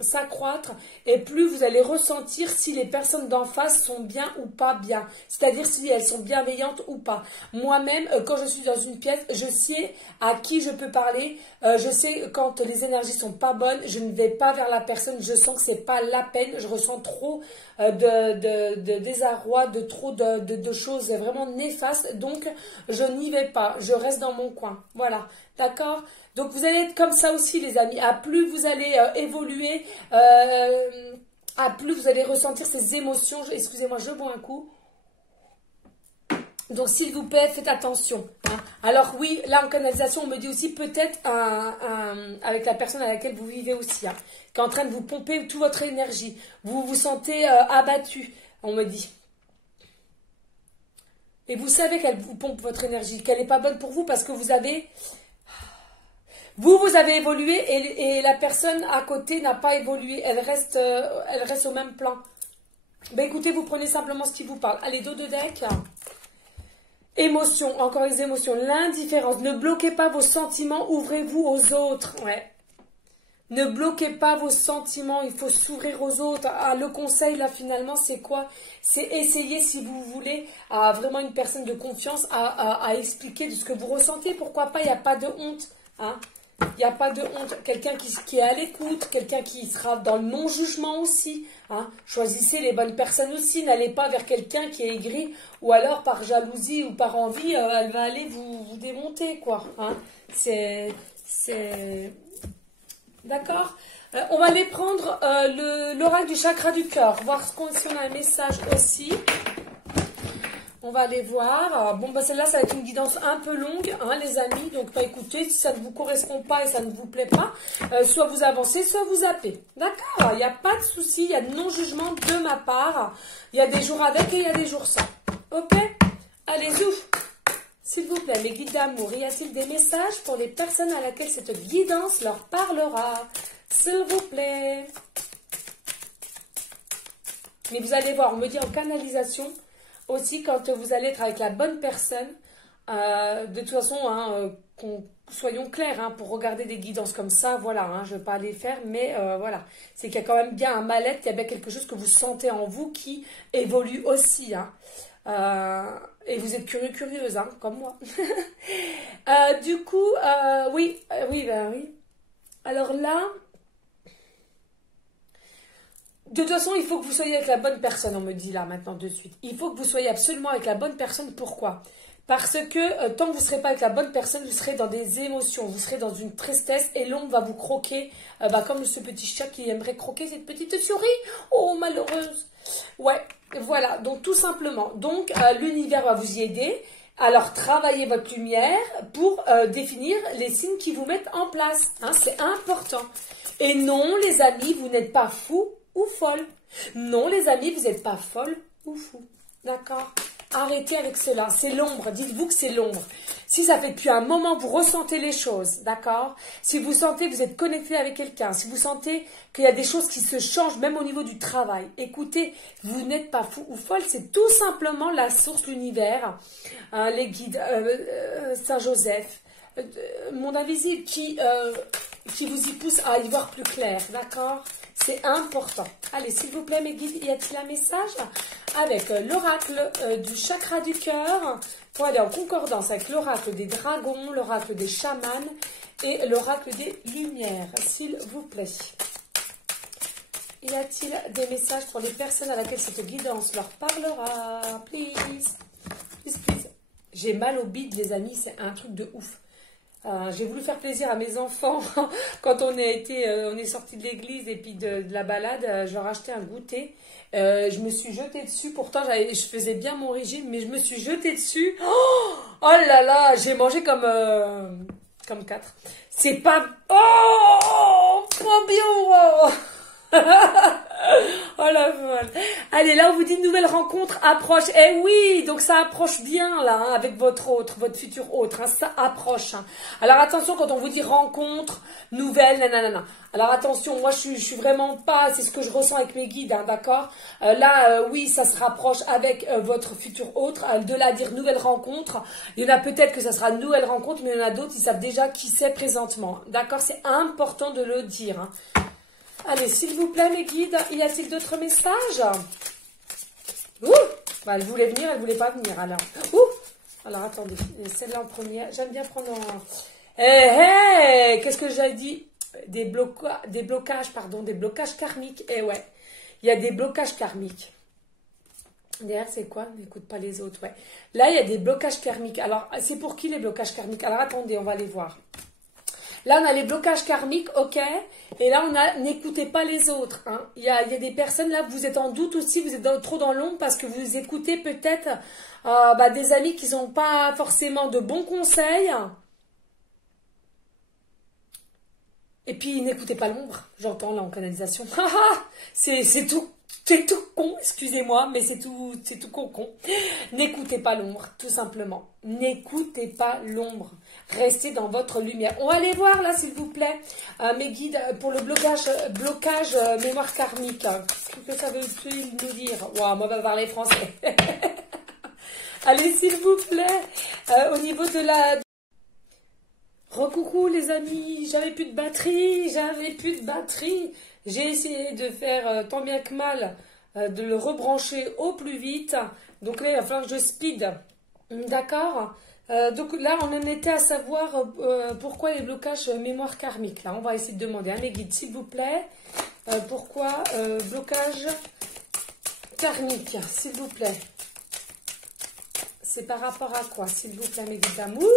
s'accroître et plus vous allez ressentir si les personnes d'en face sont bien ou pas bien. C'est-à-dire si elles sont bienveillantes ou pas. Moi-même, quand je suis dans une pièce, je sais à qui je peux parler. Je sais quand les énergies sont pas bonnes, je ne vais pas vers la personne. Je sens que c'est pas la peine. Je ressens trop de désarroi, trop de choses vraiment néfastes. Donc, je n'y vais pas, je reste dans mon coin. Voilà, d'accord? Donc vous allez être comme ça aussi les amis. À plus vous allez évoluer, à plus vous allez ressentir ces émotions. Excusez-moi, je bois un coup. Donc s'il vous plaît, faites attention. Hein. Alors oui, là en canalisation, on me dit aussi peut-être avec la personne à laquelle vous vivez aussi, hein, qui est en train de vous pomper toute votre énergie. Vous vous sentez abattu, on me dit. Et vous savez qu'elle vous pompe votre énergie, qu'elle n'est pas bonne pour vous parce que vous avez évolué et la personne à côté n'a pas évolué. Elle reste au même plan. Ben écoutez, vous prenez simplement ce qui vous parle. Allez, dos de deck. Émotions, encore les émotions. L'indifférence. Ne bloquez pas vos sentiments, ouvrez-vous aux autres. Ouais. Ne bloquez pas vos sentiments, il faut s'ouvrir aux autres. Ah, le conseil, là, finalement, c'est quoi? C'est essayer, si vous voulez, à vraiment une personne de confiance, à expliquer de ce que vous ressentez. Pourquoi pas? Il n'y a pas de honte. Hein? Il n'y a pas de honte. Quelqu'un qui est à l'écoute, quelqu'un qui sera dans le non-jugement aussi. Hein? Choisissez les bonnes personnes aussi. N'allez pas vers quelqu'un qui est aigri ou alors par jalousie ou par envie, elle va aller vous démonter, quoi. Hein? D'accord. On va aller prendre l'oracle du chakra du cœur, voir si on a un message aussi. On va aller voir. Bon, bah celle-là, ça va être une guidance un peu longue, hein, les amis. Donc, bah, écoutez, si ça ne vous correspond pas et ça ne vous plaît pas, soit vous avancez, soit vous zappez. D'accord. Il n'y a pas de souci, il y a de non-jugement de ma part. Il y a des jours avec et il y a des jours sans. Ok. Allez, ouf. S'il vous plaît, mes guides d'amour, y a-t-il des messages pour les personnes à laquelle cette guidance leur parlera? S'il vous plaît. Mais vous allez voir, on me dit en canalisation, aussi quand vous allez être avec la bonne personne, de toute façon, hein, soyons clairs, hein, pour regarder des guidances comme ça, voilà, hein, je ne vais pas les faire, mais voilà, c'est qu'il y a quand même bien un mal-être, il y a bien quelque chose que vous sentez en vous qui évolue aussi, hein. Et vous êtes curieuse, hein, comme moi. Du coup, oui. Alors là, de toute façon, il faut que vous soyez avec la bonne personne, on me dit là maintenant de suite. Il faut que vous soyez absolument avec la bonne personne. Pourquoi? Parce que tant que vous ne serez pas avec la bonne personne, vous serez dans des émotions, vous serez dans une tristesse et l'ombre va vous croquer, comme ce petit chat qui aimerait croquer cette petite souris. Oh, malheureuse. Ouais, voilà, donc tout simplement. Donc, l'univers va vous y aider. Alors, travaillez votre lumière pour définir les signes qui vous mettent en place. Hein, c'est important. Et non, les amis, vous n'êtes pas fous ou folle. Non, les amis, vous n'êtes pas folle ou fou. D'accord? Arrêtez avec cela. C'est l'ombre. Dites-vous que c'est l'ombre. Si ça fait depuis un moment, vous ressentez les choses. D'accord? Si vous sentez que vous êtes connecté avec quelqu'un, si vous sentez qu'il y a des choses qui se changent, même au niveau du travail, écoutez, vous n'êtes pas fou ou folle. C'est tout simplement la source, l'univers, les guides, Saint-Joseph, monde invisible qui vous y pousse à y voir plus clair. D'accord? C'est important. Allez, s'il vous plaît, mes guides, y a-t-il un message avec l'oracle du chakra du cœur pour aller en concordance avec l'oracle des dragons, l'oracle des chamans et l'oracle des lumières, s'il vous plaît. Y a-t-il des messages pour les personnes à laquelle cette guidance leur parlera? Please, please, please. J'ai mal au bide, les amis, c'est un truc de ouf. J'ai voulu faire plaisir à mes enfants quand on est sorti de l'église et puis de la balade. Je leur ai acheté un goûter. Je me suis jetée dessus. Pourtant, je faisais bien mon régime, mais je me suis jetée dessus. Oh là là, j'ai mangé comme 4. C'est pas... Oh, pas bien. Oh la folle. Allez, là on vous dit nouvelle rencontre approche. Eh oui, donc ça approche bien là, hein, avec votre futur autre, hein, ça approche. Hein. Alors attention quand on vous dit rencontre, nouvelle, nanana. Alors attention, moi je suis vraiment pas, c'est ce que je ressens avec mes guides, hein, d'accord. Oui, ça se rapproche avec votre futur autre. De là à dire nouvelle rencontre, il y en a peut-être que ça sera nouvelle rencontre, mais il y en a d'autres, ils savent déjà qui c'est présentement. D'accord, c'est important de le dire. Hein. Allez, s'il vous plaît, mes guides, y a-t-il d'autres messages? Ouh, bah, elle voulait venir, elle voulait pas venir, alors. Ouh, alors, attendez, celle-là en première. J'aime bien prendre en... qu'est-ce que j'ai dit? Des blocages karmiques. Eh ouais, il y a des blocages karmiques. Derrière, c'est quoi? N'écoute pas les autres, ouais. Là, il y a des blocages karmiques. Alors, c'est pour qui les blocages karmiques? Alors, attendez, on va les voir. Là, on a les blocages karmiques, ok. Et là, on a n'écoutez pas les autres. Hein. Il y a des personnes, là, vous êtes en doute aussi, vous êtes trop dans l'ombre parce que vous écoutez peut-être des amis qui n'ont pas forcément de bons conseils. Et puis, n'écoutez pas l'ombre. J'entends là en canalisation. C'est tout. C'est tout con, excusez-moi, mais c'est tout con. N'écoutez pas l'ombre, tout simplement. N'écoutez pas l'ombre. Restez dans votre lumière. On va aller voir là, s'il vous plaît, mes guides pour le blocage mémoire karmique. Qu'est-ce que ça veut nous dire? Waouh, moi, on va parler français. Allez, s'il vous plaît, au niveau de la... Recoucou les amis, j'avais plus de batterie. J'ai essayé de faire tant bien que mal, de le rebrancher au plus vite. Donc là, il va falloir que je speed. D'accord? Donc là, on en était à savoir pourquoi les blocages mémoire karmique. Là, on va essayer de demander à mes guides, s'il vous plaît, pourquoi blocage karmique, s'il vous plaît. C'est par rapport à quoi, s'il vous plaît, mes guides d'amour?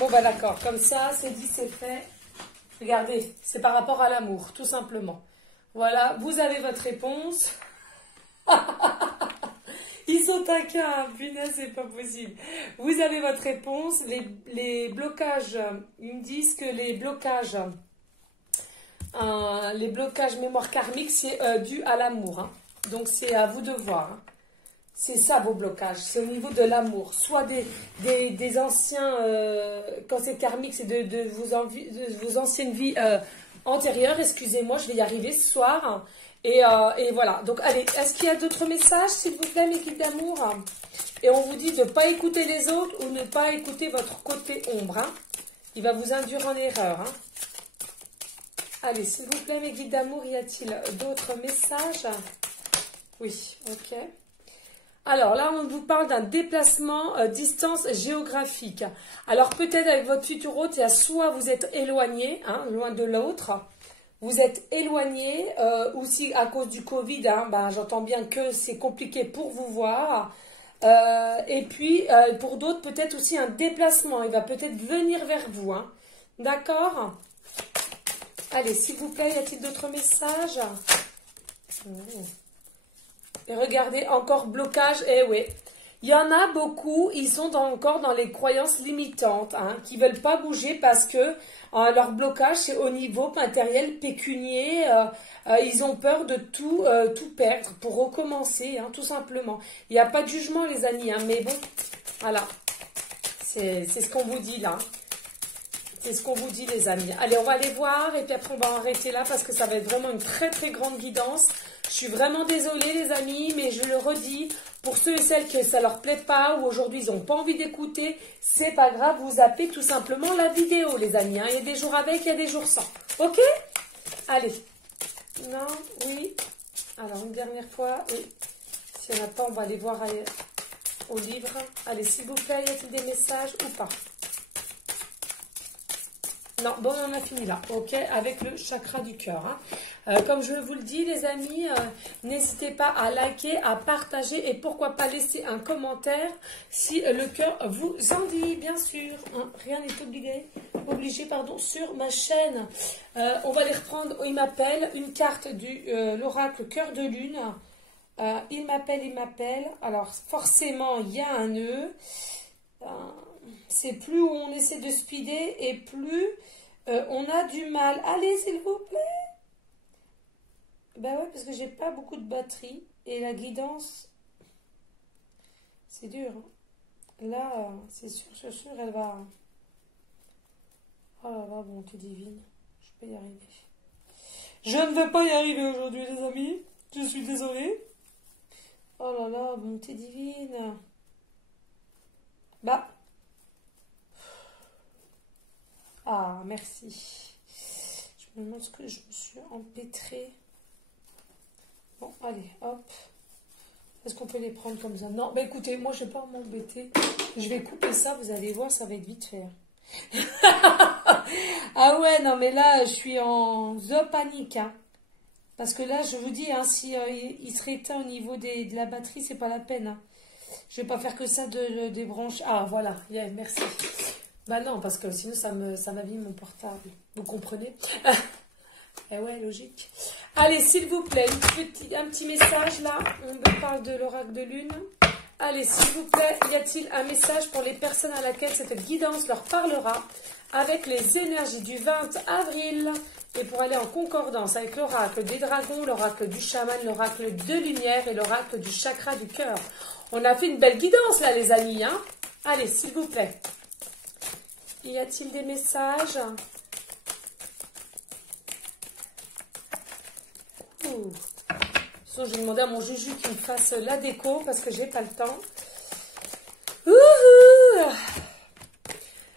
Bon, bah d'accord, comme ça, c'est dit, c'est fait. Regardez, c'est par rapport à l'amour, tout simplement. Voilà, vous avez votre réponse. Ils sont taquins, punaise, c'est pas possible. Vous avez votre réponse. Les blocages, ils me disent que les blocages mémoire karmique, c'est dû à l'amour. Hein. Donc, c'est à vous de voir. Hein. C'est ça vos blocages, c'est au niveau de l'amour. Soit des anciens, quand c'est karmique, c'est de vos anciennes vies antérieures. Excusez-moi, je vais y arriver ce soir. Et voilà. Donc, allez, est-ce qu'il y a d'autres messages, s'il vous plaît, mes guides d'amour? Et on vous dit de ne pas écouter les autres ou ne pas écouter votre côté ombre. Hein. Il va vous induire en erreur. Hein. Allez, s'il vous plaît, mes guides d'amour, y a-t-il d'autres messages? Oui, ok. Alors là, on vous parle d'un déplacement distance géographique. Alors peut-être avec votre futur hôte, il y a soit vous êtes éloigné, hein, loin de l'autre, vous êtes éloigné, ou si à cause du Covid, hein, ben, j'entends bien que c'est compliqué pour vous voir. Et puis pour d'autres, peut-être aussi un déplacement, il va peut-être venir vers vous. Hein. D'accord? Allez, s'il vous plaît, y a-t-il d'autres messages? Et regardez, encore blocage, eh oui. Il y en a beaucoup, ils sont encore dans les croyances limitantes, hein, qui ne veulent pas bouger parce que leur blocage, c'est au niveau matériel, pécunier. Ils ont peur de tout perdre pour recommencer, hein, tout simplement. Il n'y a pas de jugement, les amis, hein, mais bon, voilà. C'est ce qu'on vous dit là. C'est ce qu'on vous dit, les amis. Allez, on va aller voir et puis après, on va arrêter là parce que ça va être vraiment une très, très grande guidance. Je suis vraiment désolée, les amis, mais je le redis, pour ceux et celles que ça leur plaît pas ou aujourd'hui ils n'ont pas envie d'écouter, c'est pas grave, vous zappez tout simplement la vidéo, les amis. Hein. Il y a des jours avec, il y a des jours sans. Ok? Allez. Non, oui. Alors, une dernière fois, oui. S'il n'y en a pas, on va aller voir au livre. Allez, s'il vous plaît, y a-t-il des messages ou pas? Non, bon, on a fini là, ok, avec le chakra du cœur. Hein. Comme je vous le dis, les amis, n'hésitez pas à liker, à partager et pourquoi pas laisser un commentaire si le cœur vous en dit, bien sûr. Hein. Rien n'est obligé, sur ma chaîne. On va les reprendre. Il m'appelle, une carte de l'oracle cœur de lune. Il m'appelle. Alors, forcément, il y a un nœud. C'est plus on essaie de speeder et plus on a du mal. Allez, s'il vous plaît. Ben ouais, parce que j'ai pas beaucoup de batterie et la guidance, c'est dur. Hein. Là, c'est sûr, elle va. Oh là là, bonté divine, je peux y arriver. Je ne veux pas y arriver aujourd'hui, les amis. Je suis désolée. Oh là là, bonté divine. Bah. Ah, merci. Je me demande ce que je me suis empêtrée. Bon, allez, hop. Est-ce qu'on peut les prendre comme ça? Non, bah écoutez, moi je ne vais pas m'embêter. Je vais couper ça, vous allez voir, ça va être vite fait. Ah ouais, non mais là, je suis en panique. Hein. Parce que là, je vous dis, hein, si il serait éteint au niveau de la batterie, c'est pas la peine. Hein. Je vais pas faire que ça de débrancher. Ah, voilà, yeah, merci. Bah non, parce que sinon, ça m'abîme mon portable. Vous comprenez? Eh ouais, logique. Allez, s'il vous plaît, un petit message là. On me parle de l'oracle de lune. Allez, s'il vous plaît, y a-t-il un message pour les personnes à laquelle cette guidance leur parlera avec les énergies du 20 avril et pour aller en concordance avec l'oracle des dragons, l'oracle du chaman, l'oracle de lumière et l'oracle du chakra du cœur. On a fait une belle guidance là, les amis. Hein. Allez, s'il vous plaît. Y a-t-il des messages? Ouh. Sinon, je vais demander à mon Juju qu'il me fasse la déco parce que j'ai pas le temps. Ouh.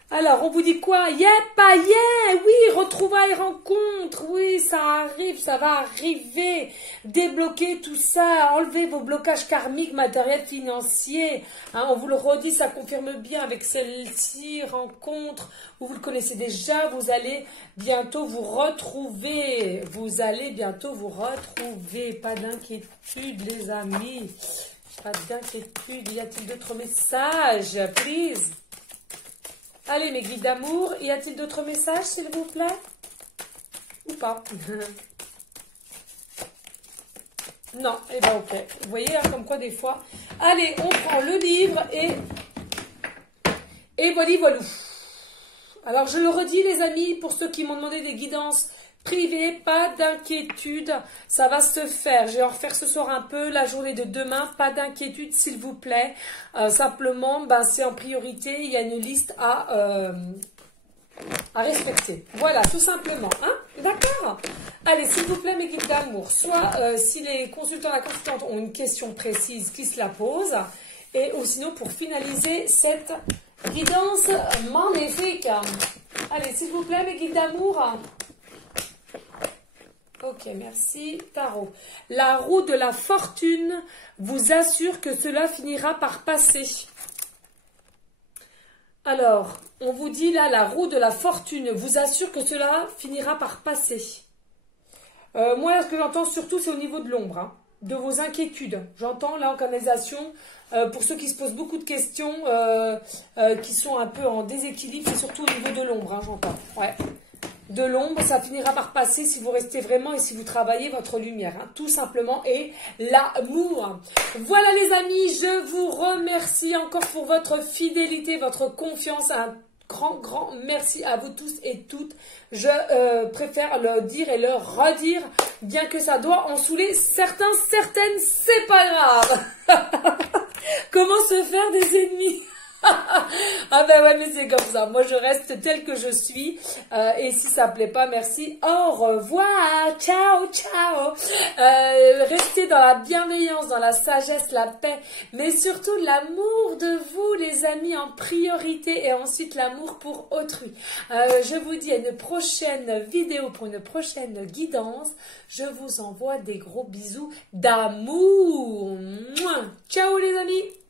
Alors, on vous dit quoi? Yeah, pas yeah, oui, retrouvailles, rencontres, oui, ça arrive, ça va arriver. Débloquer tout ça, enlever vos blocages karmiques, matériels, financiers. Hein, on vous le redit, ça confirme bien avec celle-ci, rencontre, où vous le connaissez déjà, vous allez bientôt vous retrouver. Vous allez bientôt vous retrouver. Pas d'inquiétude, les amis. Pas d'inquiétude. Y a-t-il d'autres messages? Please. Allez, mes guides d'amour, y a-t-il d'autres messages, s'il vous plaît? Ou pas? Non, eh bien, ok. Vous voyez, hein, comme quoi, des fois... Allez, on prend le livre et voilà. Alors, je le redis, les amis, pour ceux qui m'ont demandé des guidances privées, pas d'inquiétude, ça va se faire. Je vais en refaire ce soir un peu, la journée de demain, pas d'inquiétude, s'il vous plaît. Simplement, ben, c'est en priorité, il y a une liste à respecter. Voilà, tout simplement. Hein? D'accord? Allez, s'il vous plaît, mes guides d'amour, soit si les consultants, la consultante ont une question précise, qui se la posent, ou sinon pour finaliser cette guidance magnifique. Allez, s'il vous plaît, mes guides d'amour. Ok, merci. Tarot. La roue de la fortune vous assure que cela finira par passer. Alors, on vous dit là, la roue de la fortune vous assure que cela finira par passer. Moi, ce que j'entends surtout, c'est au niveau de l'ombre, hein, de vos inquiétudes. J'entends là en canalisation, pour ceux qui se posent beaucoup de questions, qui sont un peu en déséquilibre, c'est surtout au niveau de l'ombre, hein, j'entends. Ouais. De l'ombre, ça finira par passer si vous restez vraiment et si vous travaillez votre lumière, hein, tout simplement, et l'amour. Voilà les amis, je vous remercie encore pour votre fidélité, votre confiance, un grand merci à vous tous et toutes. Je préfère le dire et le redire, bien que ça doit en saouler certains, certaines, c'est pas grave. Comment se faire des ennemis? Ah ben ouais, mais c'est comme ça. Moi, je reste telle que je suis. Et si ça plaît pas, merci. Au revoir. Ciao, ciao. Restez dans la bienveillance, dans la sagesse, la paix, mais surtout l'amour de vous, les amis, en priorité, et ensuite l'amour pour autrui. Je vous dis à une prochaine vidéo pour une prochaine guidance. Je vous envoie des gros bisous d'amour. Ciao les amis.